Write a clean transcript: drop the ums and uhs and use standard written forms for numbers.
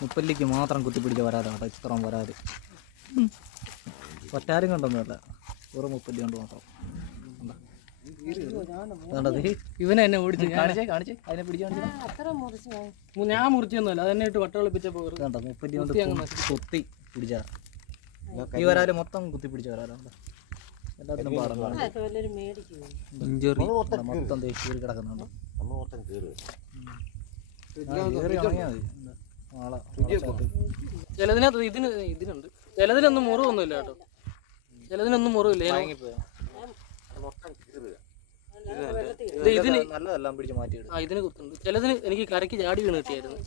മുപ്പല്ലിക്ക് മാത്രം കുത്തിപ്പിടിച്ച് വരാതെ കേട്ടോ, ഇത്രയും വരാതെ ഒറ്റാരും കണ്ടൊന്നുമല്ല, വെറും മുപ്പല്ലി കൊണ്ട് മാത്രം. ഇവനെ എന്നെ ഓടിച്ച് കാണിച്ചേ അതിനെ പിടിച്ച് ഞാൻ മുറിച്ചൊന്നുമല്ല, അതെന്നെ ഇട്ട് വട്ട കളിപ്പിച്ചപ്പോ കണ്ടോ മുപ്പല്ലി കൊണ്ട് കുത്തി പിടിച്ചാ. ഈ വരാല് മൊത്തം കുത്തി പിടിച്ച വരാലുണ്ട്, എല്ലാത്തിനും പാടുന്നുണ്ട്. ഇഞ്ചറി മൊത്തം കീറി കിടക്കുന്നുണ്ട്. ചിലതിനകത്ത് ഇതിനുണ്ട്, ചിലതിനൊന്നും മുറിവൊന്നുമില്ല കേട്ടോ, ചിലതിനൊന്നും മുറിവില്ല. ഇതിന് നല്ലതെല്ലാം പിടിച്ച് മാറ്റിയിടും. ഇതിന് കുത്തുണ്ട്, ചിലതിന് എനിക്ക് കരയ്ക്ക് ചാടി വീണ് കിട്ടിയായിരുന്നു.